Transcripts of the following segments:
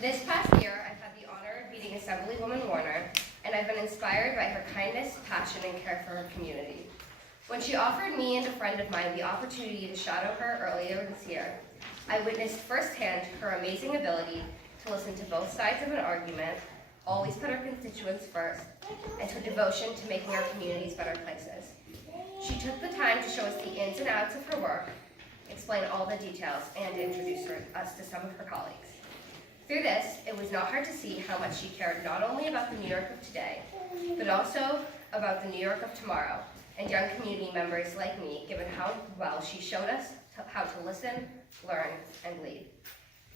This past year, I've had the honor of meeting Assemblywoman Warner, and I've been inspired by her kindness, passion, and care for her community. When she offered me and a friend of mine the opportunity to shadow her earlier this year, I witnessed firsthand her amazing ability to listen to both sides of an argument, always put her constituents first, and her devotion to making our communities better places. She took the time to show us the ins and outs of her work, explain all the details, and introduce us to some of her colleagues. Through this, it was not hard to see how much she cared not only about the New York of today, but also about the New York of tomorrow, and young community members like me, given how well she showed us how to listen, learn, and lead.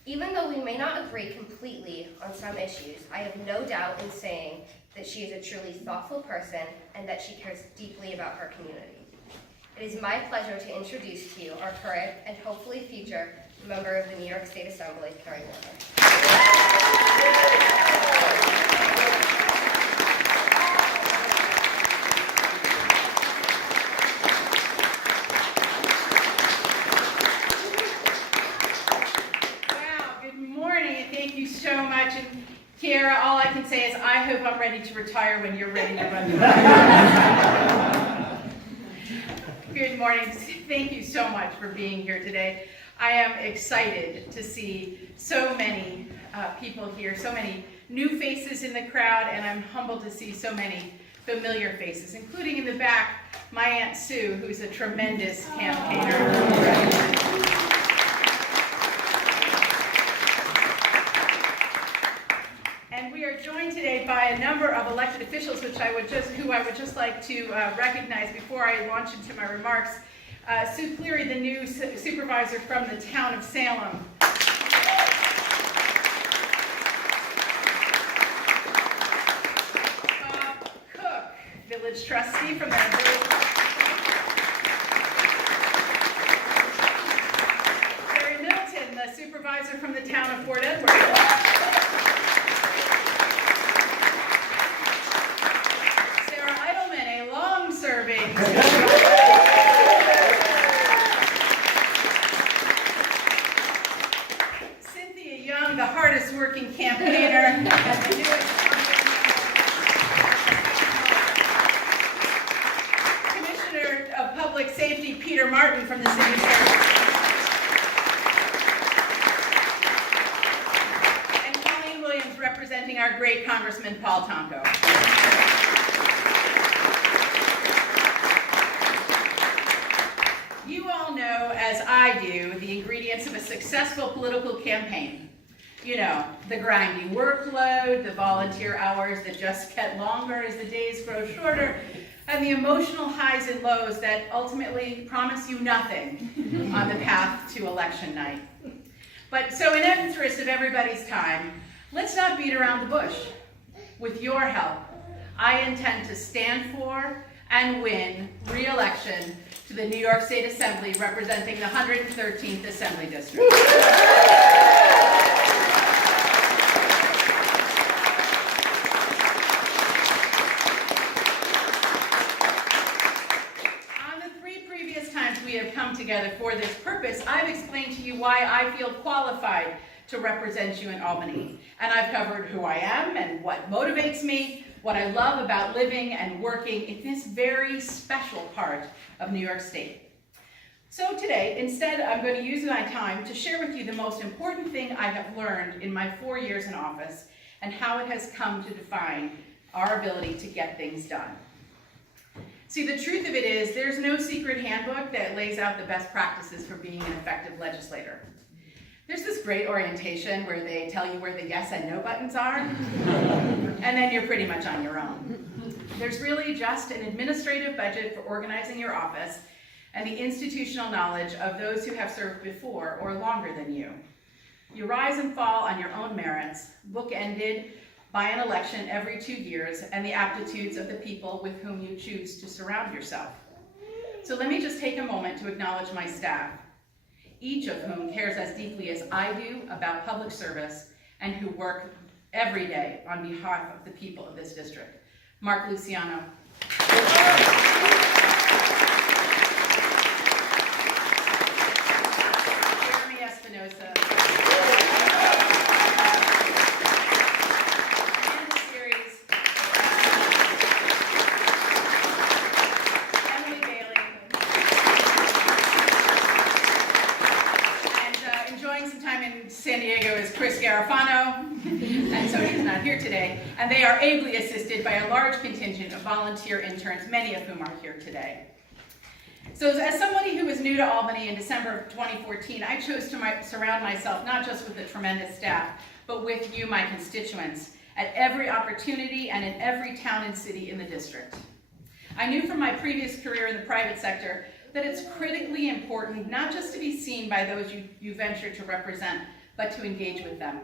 Even though we may not agree completely on some issues, I have no doubt in saying that she is a truly thoughtful person and that she cares deeply about her community. It is my pleasure to introduce to you our current and hopefully future member of the New York State Assembly, Carrie Warner. Wow, good morning, and thank you so much. And Kiara, all I can say is I hope I'm ready to retire when you're ready to run. Good morning. Thank you so much for being here today. I am excited to see so many people here, so many new faces in the crowd, and I'm humbled to see so many familiar faces, including in the back, my Aunt Sue, who's a tremendous campaigner. And we are joined today by a number of elected officials, who I would just like to recognize before I launch into my remarks. Sue Cleary, the new supervisor from the town of Salem. Bob Cook, village trustee from the village. Carrie Milton, the supervisor from the town of Fort Edward. Sarah Eidelman, a long-serving the hardest working campaigner and the newest Commissioner of Public Safety, Peter Martin from the City of Sarasota. And Colleen Williams representing our great Congressman Paul Tonko. You all know, as I do, the ingredients of a successful political campaign. You know, the grinding workload, the volunteer hours that just get longer as the days grow shorter, and the emotional highs and lows that ultimately promise you nothing on the path to election night. But so in interest of everybody's time, let's not beat around the bush. With your help, I intend to stand for and win re-election to the New York State Assembly representing the 113th Assembly District. We have come together for this purpose, I've explained to you why I feel qualified to represent you in Albany. And I've covered who I am and what motivates me, what I love about living and working in this very special part of New York State. So today, instead, I'm going to use my time to share with you the most important thing I have learned in my 4 years in office and how it has come to define our ability to get things done. See, the truth of it is, there's no secret handbook that lays out the best practices for being an effective legislator. There's this great orientation where they tell you where the yes and no buttons are, and then you're pretty much on your own. There's really just an administrative budget for organizing your office and the institutional knowledge of those who have served before or longer than you. You rise and fall on your own merits, bookended by an election every 2 years, and the aptitudes of the people with whom you choose to surround yourself. So let me just take a moment to acknowledge my staff, each of whom cares as deeply as I do about public service and who work every day on behalf of the people of this district. Mark Luciano. Jeremy Espinosa. in San Diego is Chris Garofano, and so he's not here today. And they are ably assisted by a large contingent of volunteer interns, many of whom are here today. So as somebody who was new to Albany in December of 2014, I chose to surround myself not just with a tremendous staff, but with you, my constituents, at every opportunity and in every town and city in the district. I knew from my previous career in the private sector that it's critically important not just to be seen by those you venture to represent, but to engage with them.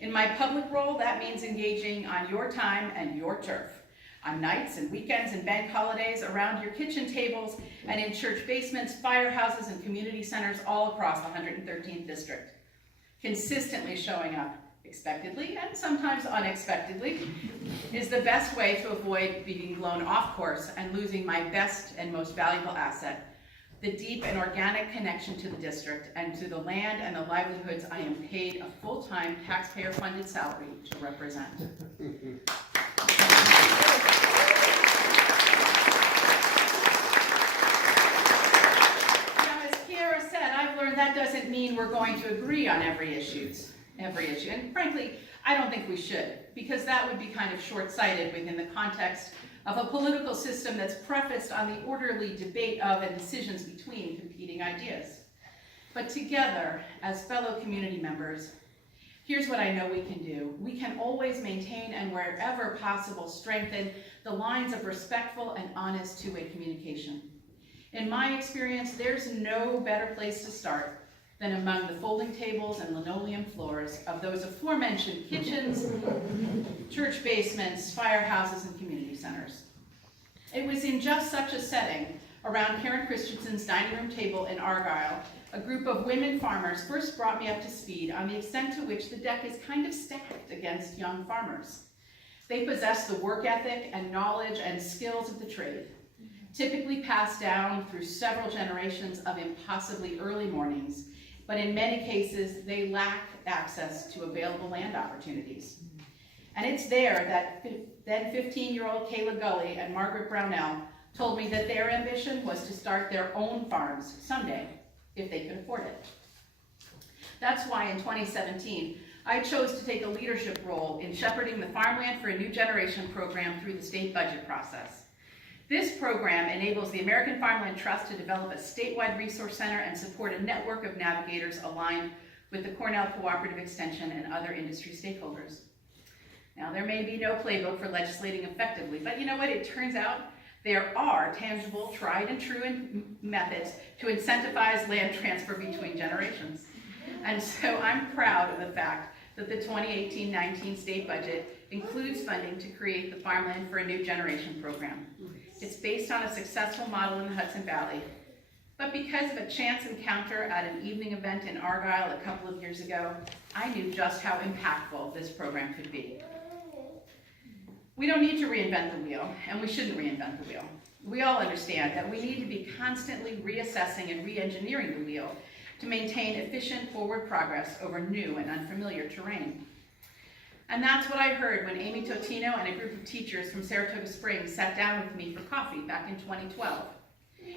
In my public role, that means engaging on your time and your turf, on nights and weekends and bank holidays, around your kitchen tables, and in church basements, firehouses, and community centers all across the 113th district. Consistently showing up, expectedly and sometimes unexpectedly, is the best way to avoid being blown off course and losing my best and most valuable asset, the deep and organic connection to the district and to the land and the livelihoods I am paid a full-time taxpayer-funded salary to represent. Now, as Kiara said, I've learned that doesn't mean we're going to agree on every issue. And frankly, I don't think we should, because that would be kind of short-sighted within the context of a political system that's prefaced on the orderly debate of and decisions between competing ideas. But together, as fellow community members, here's what I know we can do. We can always maintain and wherever possible strengthen the lines of respectful and honest two-way communication. In my experience, there's no better place to start than among the folding tables and linoleum floors of those aforementioned kitchens, church basements, firehouses, and community centers. It was in just such a setting, around Karen Christensen's dining room table in Argyle, a group of women farmers first brought me up to speed on the extent to which the deck is kind of stacked against young farmers. They possess the work ethic and knowledge and skills of the trade, typically passed down through several generations of impossibly early mornings, but in many cases, they lack access to available land opportunities. And it's there that then 15-year-old Kayla Gully and Margaret Brownell told me that their ambition was to start their own farms someday, if they could afford it. That's why in 2017, I chose to take a leadership role in shepherding the Farmland for a New Generation program through the state budget process. This program enables the American Farmland Trust to develop a statewide resource center and support a network of navigators aligned with the Cornell Cooperative Extension and other industry stakeholders. Now, there may be no playbook for legislating effectively, but you know what? It turns out there are tangible, tried and true methods to incentivize land transfer between generations. And so I'm proud of the fact that the 2018-19 state budget includes funding to create the Farmland for a New Generation program. It's based on a successful model in the Hudson Valley, but because of a chance encounter at an evening event in Argyle a couple of years ago, I knew just how impactful this program could be. We don't need to reinvent the wheel, and we shouldn't reinvent the wheel. We all understand that we need to be constantly reassessing and re-engineering the wheel to maintain efficient forward progress over new and unfamiliar terrain. And that's what I heard when Amy Totino and a group of teachers from Saratoga Springs sat down with me for coffee back in 2012.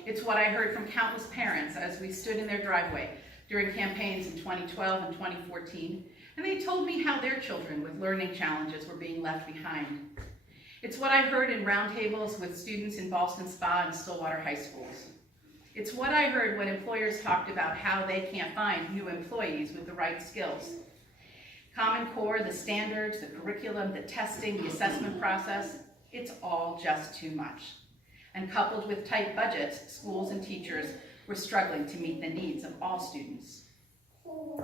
It's what I heard from countless parents as we stood in their driveway during campaigns in 2012 and 2014, and they told me how their children with learning challenges were being left behind. It's what I heard in roundtables with students in Ballston Spa and Stillwater high schools. It's what I heard when employers talked about how they can't find new employees with the right skills. Common Core, the standards, the curriculum, the testing, the assessment process, it's all just too much. And coupled with tight budgets, schools and teachers were struggling to meet the needs of all students.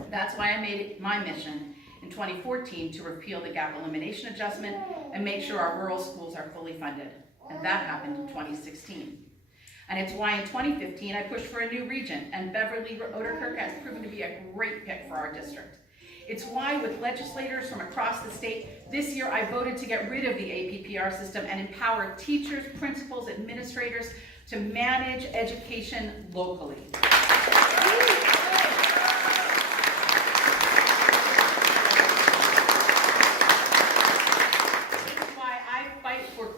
That's why I made it my mission in 2014 to repeal the gap elimination adjustment and make sure our rural schools are fully funded. And that happened in 2016. And it's why in 2015 I pushed for a new region, and Beverly Oderkirk has proven to be a great pick for our district. It's why, with legislators from across the state, this year I voted to get rid of the APPR system and empower teachers, principals, administrators to manage education locally.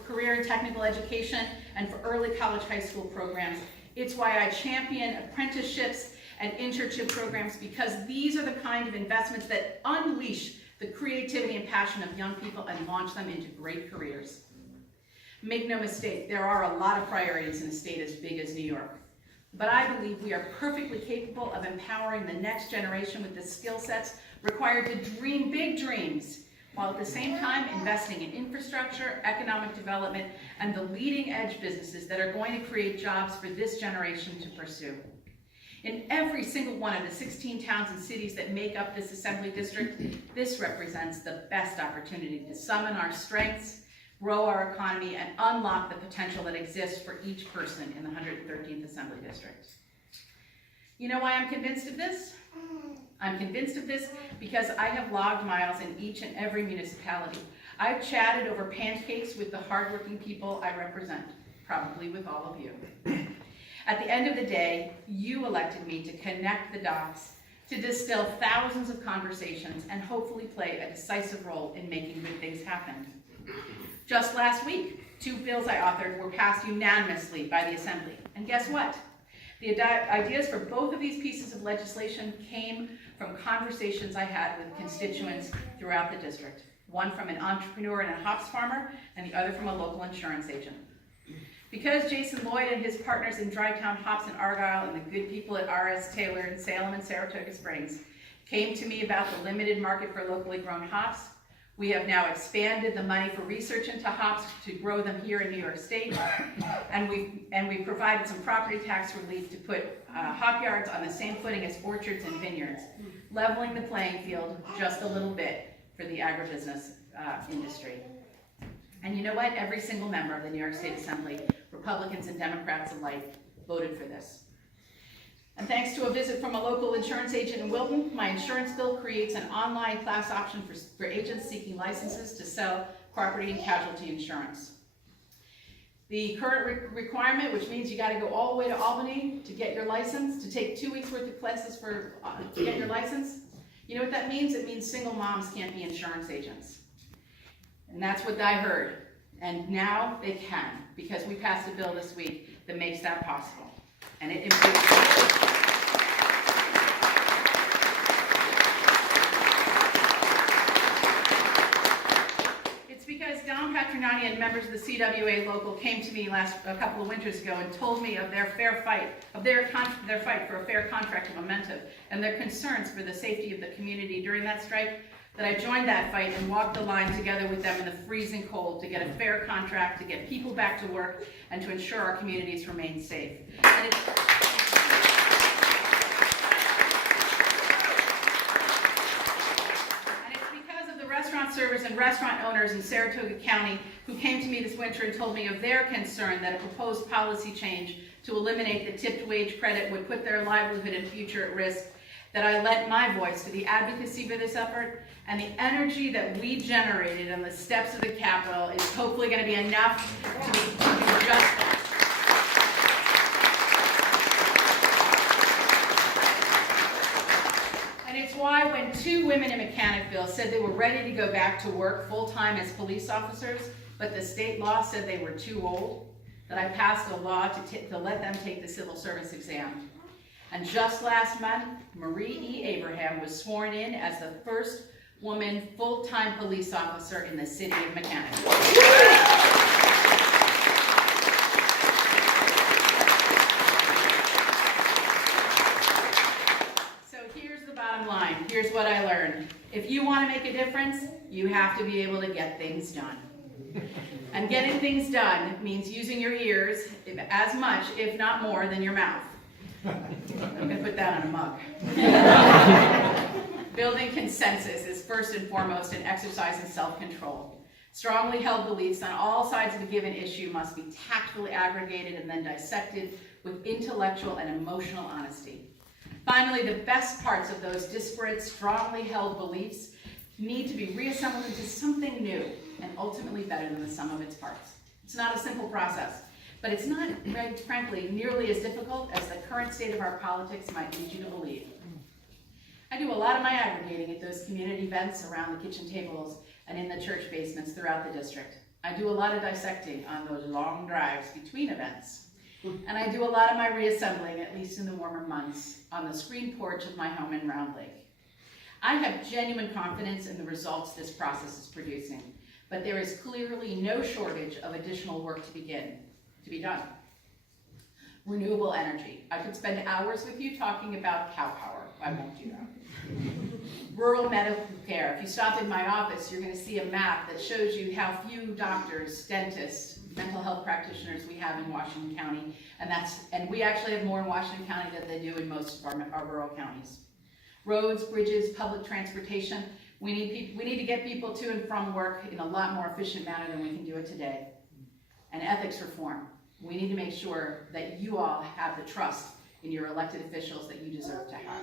Career and technical education and for early college high school programs. It's why I champion apprenticeships and internship programs, because these are the kind of investments that unleash the creativity and passion of young people and launch them into great careers. Make no mistake, there are a lot of priorities in a state as big as New York. But I believe we are perfectly capable of empowering the next generation with the skill sets required to dream big dreams, while at the same time investing in infrastructure, economic development, and the leading edge businesses that are going to create jobs for this generation to pursue. In every single one of the 16 towns and cities that make up this Assembly District, this represents the best opportunity to summon our strengths, grow our economy, and unlock the potential that exists for each person in the 113th Assembly District. You know why I'm convinced of this? I'm convinced of this because I have logged miles in each and every municipality. I've chatted over pancakes with the hardworking people I represent, probably with all of you. At the end of the day, you elected me to connect the dots, to distill thousands of conversations, and hopefully play a decisive role in making good things happen. Just last week, 2 bills I authored were passed unanimously by the Assembly. And guess what? The ideas for both of these pieces of legislation came from conversations I had with constituents throughout the district. One from an entrepreneur and a hops farmer, and the other from a local insurance agent. Because Jason Lloyd and his partners in Drytown Hops in Argyle and the good people at R.S. Taylor in Salem and Saratoga Springs came to me about the limited market for locally grown hops, we have now expanded the money for research into hops to grow them here in New York State, and we provided some property tax relief to put hop yards on the same footing as orchards and vineyards, leveling the playing field just a little bit for the agribusiness industry. And you know what? Every single member of the New York State Assembly, Republicans and Democrats alike, voted for this. And thanks to a visit from a local insurance agent in Wilton, my insurance bill creates an online class option for agents seeking licenses to sell property and casualty insurance. The current requirement, which means you got to go all the way to Albany to get your license, to take 2 weeks worth of classes to get your license. You know what that means? It means single moms can't be insurance agents. And that's what I heard. And now they can, because we passed a bill this week that makes that possible. And it improves. It's because Don Patronati and members of the CWA local came to me a couple of winters ago and told me of their fight for a fair contract of Momentum and their concerns for the safety of the community during that strike, that I joined that fight and walked the line together with them in the freezing cold to get a fair contract, to get people back to work, and to ensure our communities remain safe. And it's because of the restaurant servers and restaurant owners in Saratoga County who came to me this winter and told me of their concern that a proposed policy change to eliminate the tipped wage credit would put their livelihood and future at risk, that I lent my voice to the advocacy for this effort. And the energy that we generated on the steps of the Capitol is hopefully going to be enough to do just that. And it's why when 2 women in Mechanicville said they were ready to go back to work full-time as police officers, but the state law said they were too old, that I passed a law to let them take the civil service exam. And just last month, Marie E. Abraham was sworn in as the first woman full-time police officer in the city of Mechanicsville. So here's the bottom line. Here's what I learned. If you want to make a difference, you have to be able to get things done. And getting things done means using your ears as much, if not more, than your mouth. I'm going to put that on a mug. Building consensus is first and foremost an exercise in self-control. Strongly held beliefs on all sides of a given issue must be tactfully aggregated and then dissected with intellectual and emotional honesty. Finally, the best parts of those disparate, strongly held beliefs need to be reassembled into something new and ultimately better than the sum of its parts. It's not a simple process, but it's not, frankly, nearly as difficult as the current state of our politics might lead you to believe. I do a lot of my aggregating at those community events around the kitchen tables and in the church basements throughout the district. I do a lot of dissecting on those long drives between events. And I do a lot of my reassembling, at least in the warmer months, on the screen porch of my home in Round Lake. I have genuine confidence in the results this process is producing, but there is clearly no shortage of additional work to be done. Renewable energy. I could spend hours with you talking about cow power. I won't do that. Rural medical care. If you stopped in my office, you're going to see a map that shows you how few doctors, dentists, mental health practitioners we have in Washington County, and we actually have more in Washington County than they do in most of our rural counties. Roads, bridges, public transportation. We need to get people to and from work in a lot more efficient manner than we can do it today. And ethics reform. We need to make sure that you all have the trust in your elected officials that you deserve to have.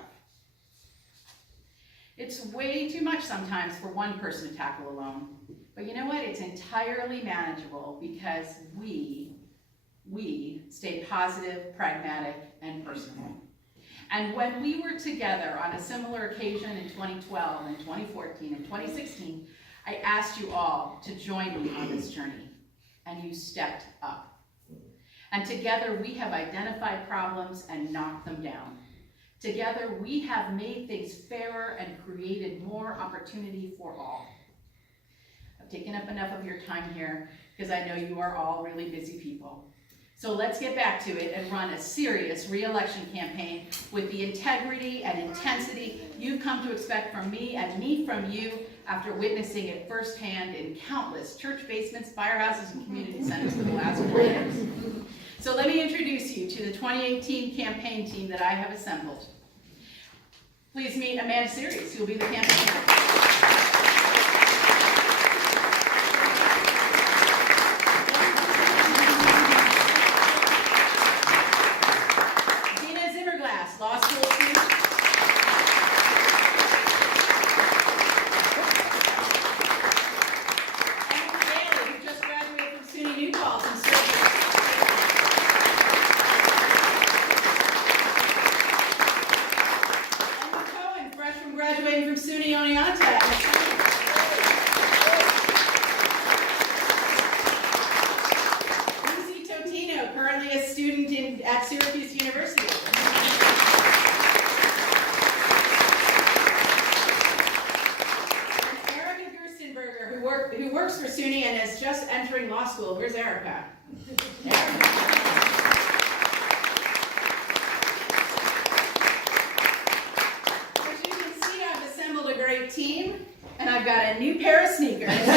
It's way too much sometimes for one person to tackle alone. But you know what? It's entirely manageable because we stay positive, pragmatic, and personal. And when we were together on a similar occasion in 2012 and 2014 and 2016, I asked you all to join me on this journey, and you stepped up. And together we have identified problems and knocked them down. Together we have made things fairer and created more opportunity for all. I've taken up enough of your time here because I know you are all really busy people. So let's get back to it and run a serious re-election campaign with the integrity and intensity you've come to expect from me and me from you after witnessing it firsthand in countless church basements, firehouses, and community centers for the last 4 years. So let me introduce you to the 2018 campaign team that I have assembled. Please meet Amanda Series, who will be the campaign. Law school student. Andrew Bailey, who just graduated from SUNY New Paltz and served. Emma Cohen, freshman graduating from SUNY Oneonta. Lucy Totino, currently a student at Syracuse University. Who works for SUNY and is just entering law school. Where's Erica? Erica. As you can see, I've assembled a great team, and I've got a new pair of sneakers. And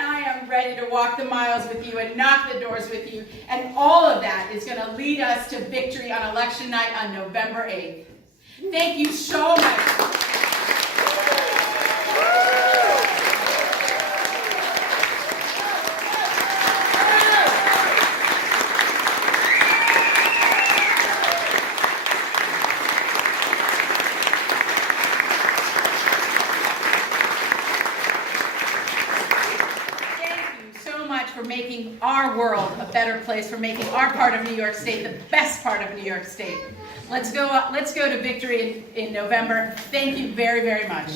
I am ready to walk the miles with you and knock the doors with you, and all of that is going to lead us to victory on election night on November 8th. Thank you so much. For making our world a better place, for making our part of New York State the best part of New York State. Let's go to victory in November. Thank you very, very much.